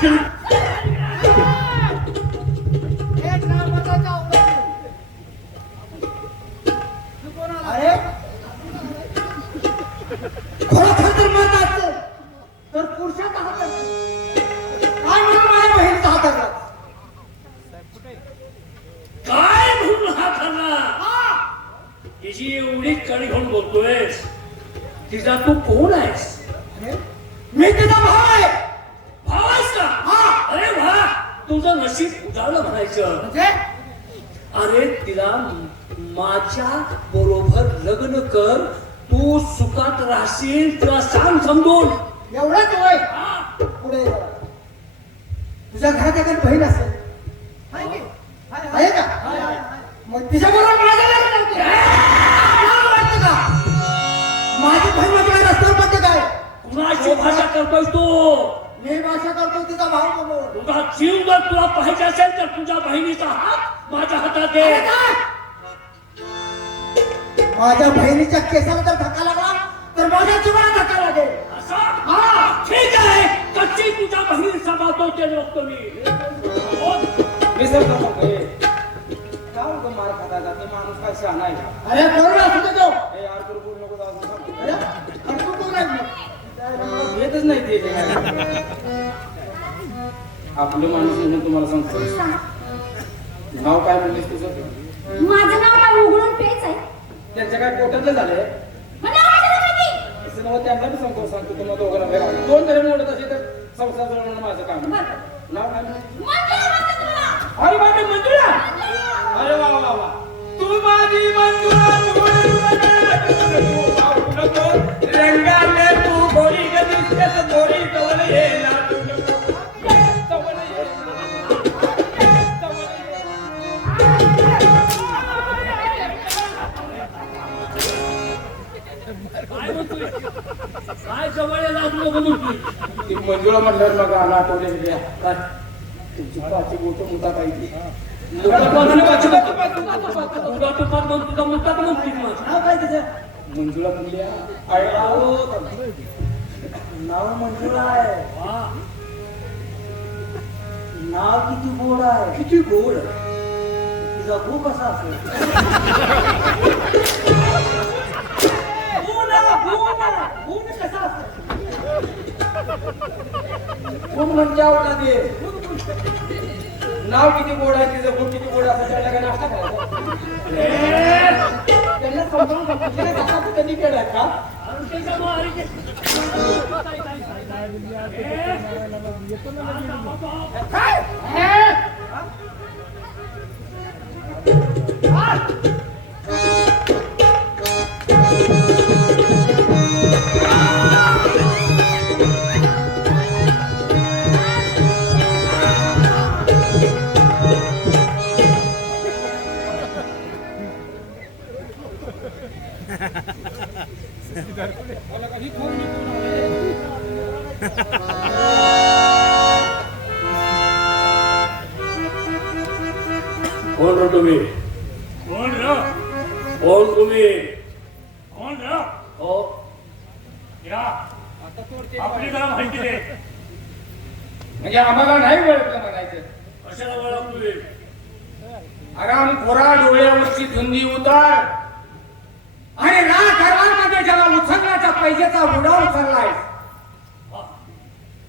अरे खरोखर तर मत असतं तर पुरुषाचा हात असतो काय म्हणून माझ्या बहिणीचा हात असला काय म्हणून हा ठरला तिची एवढी कणी घेऊन बोलतोयस तिचा तू कोण आहेस मी तिचा भाव आहे भाव आहेस का अरे वा तुझं नशीब उजाळलं म्हणायचं म्हणजे अरे तिला माझ्या बरोबर लग्न कर तू सुखात राहशील तुला सांग समजून एवढंच होय पुढे तुझ्या घरात एखादी बहीण असेल आहे का मग तिच्या बरोबर माझं लग्न नव्हतं. वाटतं का माझी बहीण माझ्या रस्त्यावर बघते काय कुणाची भाषा करतोय तू मी भाषा करतो तिचा भाव म्हणून तुझा जीव जर तुला पाहिजे असेल तर तुझ्या बहिणीचा हात माझ्या हातात दे माझ्या बहिणीच्या केसाला जर धक्का लागला तर माझ्या जीवाला धक्का लागेल असं ठीक आहे कच्ची तुझ्या बहिणी सांभाळतो ते बघतो मी सर काय होतं मार खाता ते माणूस काय शहाणा आहे का अरे करू असू दे तो ए यार तुला बोलू नको जाऊ सांगतो अरे आणि तू कोण आहे मग? येतच नाही ते आपलं माणूस म्हणून तुम्हाला सांगतो नाव काय म्हणलीस तुझं माझं नाव काय उघडून पेच आहे त्यांच्या काय पोटातलं झालंय मला कशाला माहिती असं नाव त्यांना बी सांगतो तुम्हाला दोघांना वेगळा दोन घरी मोडत असेल तर संसार जुळवणं माझं काम आहे. नाव काय मंजुळा म्हणतात तुला अरे बाबा मंजुळा अरे वा वा वा तू माझी मंजुळा रंगाने तू गोरी गदिष्ट गोरी कवल येला काय जवळ लागलो म्हणून ती मंजुळा म्हणल्यावर मग आला आठवले काय तुमची पाची बोट मुद्दा पाहिजे नाव काय तिचं मंजुळा म्हणली नाव मंजुळा आहे नाव किती गोड आहे किती गोड तिचा भू कसा असेल कसा असेल खूप म्हणजे आवडला ते नाव किती गोड आहे तिचं गुण किती गोड असं त्याला काय नाश्ता करायचा त्यांना समजावून सांगतो त्यांनी केलाय का कोण रो तुम्ही कोण रो कोण तुम्ही कोण रो हो या आपली जरा माहिती दे म्हणजे आम्हाला नाही ओळखलं म्हणायचं कशाला ओळखतोय आराम खोरा डोळ्यावरची धुंदी उतार आणि राजकारणामध्ये ज्याला उचलण्याचा पैशाचा बुडा उचललाय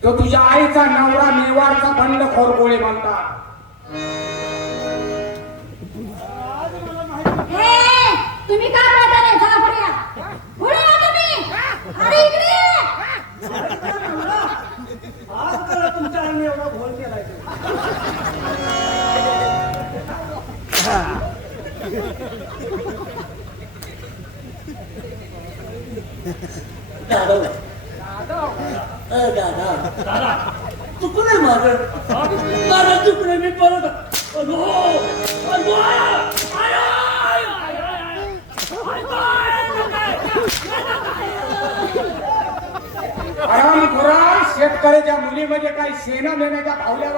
तो तुझ्या आईचा नवरा मेवाडचा बंडखोर गोळे म्हणतात तुम्ही काय बोलता रे चला पुढे या पुढे या तुम्ही अरे इकडे आज करा तुमच्या आईने एवढा घोल केलाय दादा चुकून आहे माझं चुकलं मी परत आराम खोरा शेतकऱ्याच्या मुलीमध्ये काही सेना देण्याच्या भावल्या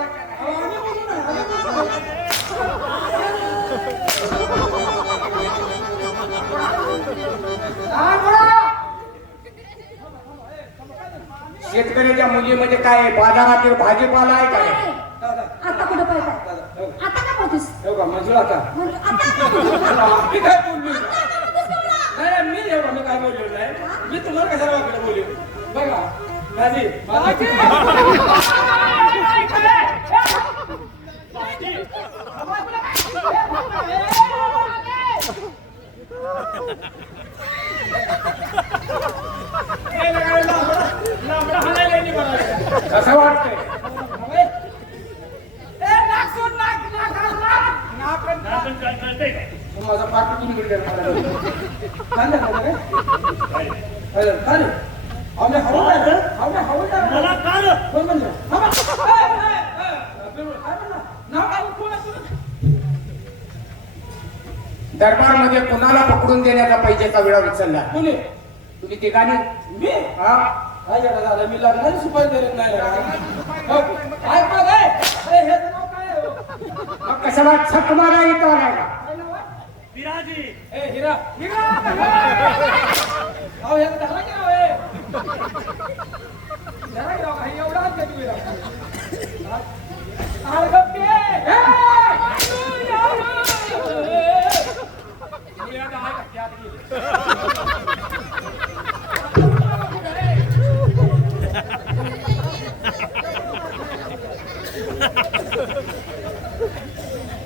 शेतकऱ्याच्या मुली म्हणजे काय आहे? बाजारातील भाजीपाला आहे काय? काय? आता कुठं पळताय? आता का पळतोस? हो का मंजूळ आता म्हणजे आता का पळतोस? मी काय बोललो आता का पळतोस तेवढा? नाही मी एवढं मी काय बोललो नाही मी तुम्हाला कशाला वाकडे बोललो बघा माझी कसं वाटतंय आपण काय कळतंय का? माझा पाठ तुम्ही कडे मला काल दरबार मध्ये कुणाला पकडून देण्याचा पैशाचा वेळा उचलला तुम्ही ठिकाणी मी हा काय झालं मी लग्नाची सुपारी देत नाही मग कशाला छक मारा येतो आलाय का विराजी हिरा हिरा अहो याचं झालं की जरा एवढा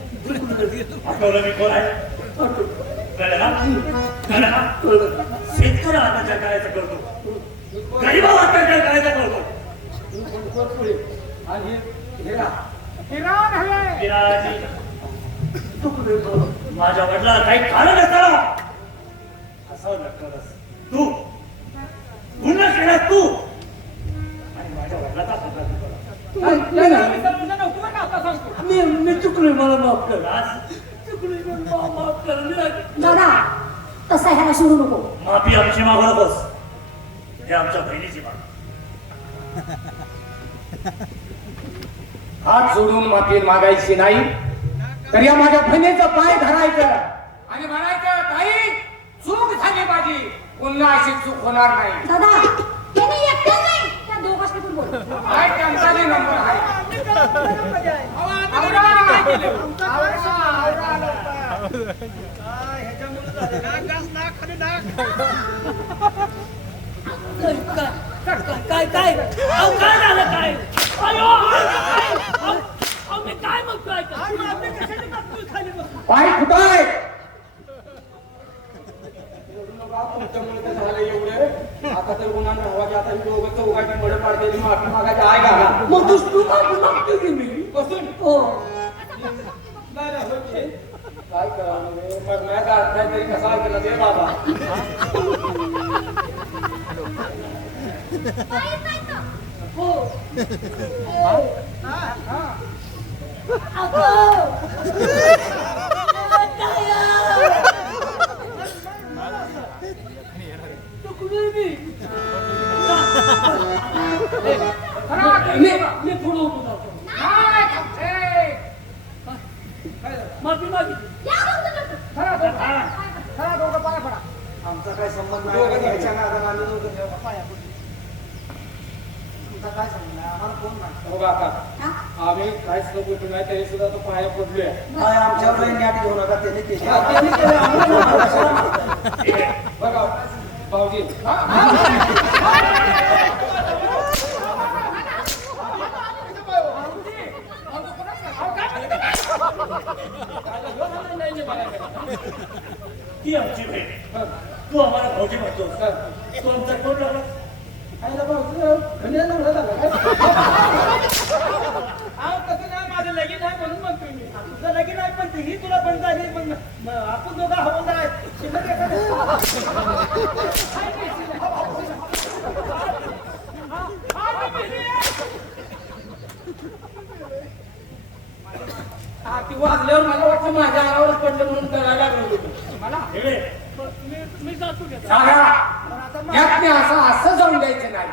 आठवलं मी कोण आहे? कळलं ना? कळलं ना? शेतकरी अत्याचार करायचा करतो, गरीबावर अत्याचार करायचा करतो. विराजी, माझ्या वडिलांना काही कारण असताना असं नकळस तू गुन्हा केलास तू आणि माझ्या वडिलाचा अपराध केला. मी चुकलोय, मला माफ कर. आज चुकलोय, मला माफ कर. दादा तसा ह्याला सोडू नको. माफी आमची मागू नकोस, हे आमच्या बहिणीची माग. हात जोडून माफी मागायची नाही तर या माझ्या बहिणीचं पाय धरायचं आणि म्हणायचं ताई चूक झाली माझी, पुन्हा अशी चूक होणार नाही. दादा त्याने एकटं नाही त्या दोघांशी पण बोल. काय त्यांचा नंबर आहे. काय काय अहो, काय झालं काय? अयो, अहो, मी काय म्हणतोय? पाय फुटाय झालं एवढे आता तर गुन्हा नव्हा आता दोघं चौघाची मड पाडलेली माफी मागायची आहे का मग तू माफी मागतो की मी? बसून हो. नाही ना होते. काय करावं रे? मग नाही का नाही तरी कसा केला ते बाबा माहित नाही का? हो. चुकलोय मी. मी पुढं उभं राहतो. माफी मागितली. या मग तुम्ही. आमचा काय संबंध नाही घ्यायच्या नादाला आम्ही दोघं जेव्हा पाया पडलो. तुमचा काय संबंध आहे आम्हाला कोण नाही हो काका हा? आम्ही काहीच नको नाही तरी सुद्धा तो पाया पडलोय. काय आमच्यावर लई न्याट घेऊ नका त्याने केली ठीक आहे. बघा भाऊजी ती आमची बहीण, तू आम्हाला भाऊजी म्हणतोस, तू आमचा कोण लागला? माझं लगीन आहे म्हणून म्हणतोय मी. तुझं लगीन आहे पण ही तुला पण झाली पण आपण दोघं हवं आहे. ती वाजल्यावर मला वाटतं माझ्या अंगावरच पडलं म्हणून करायला लागलो होतो मला मी जातो घे. यातने असं जाऊन द्यायचं नाही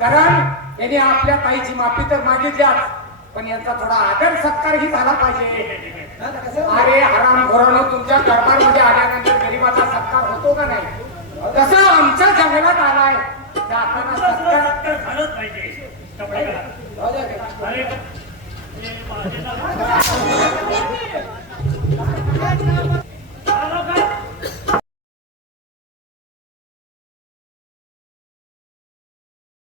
कारण त्याने आपल्या ताईची माफी तर मागितल्याच पण यांचा थोडा आदर सत्कारही झाला पाहिजे. अरे हराम घोरानं तुमच्या दरबारमध्ये आल्यानंतर गरीबाचा सत्कार होतो का नाही? तसं आमच्या जंगलात आलाय जाताना सत्कार सत्कार झालंच पाहिजे कपडे घाला. राहू द्या की. अरे हे माझे ना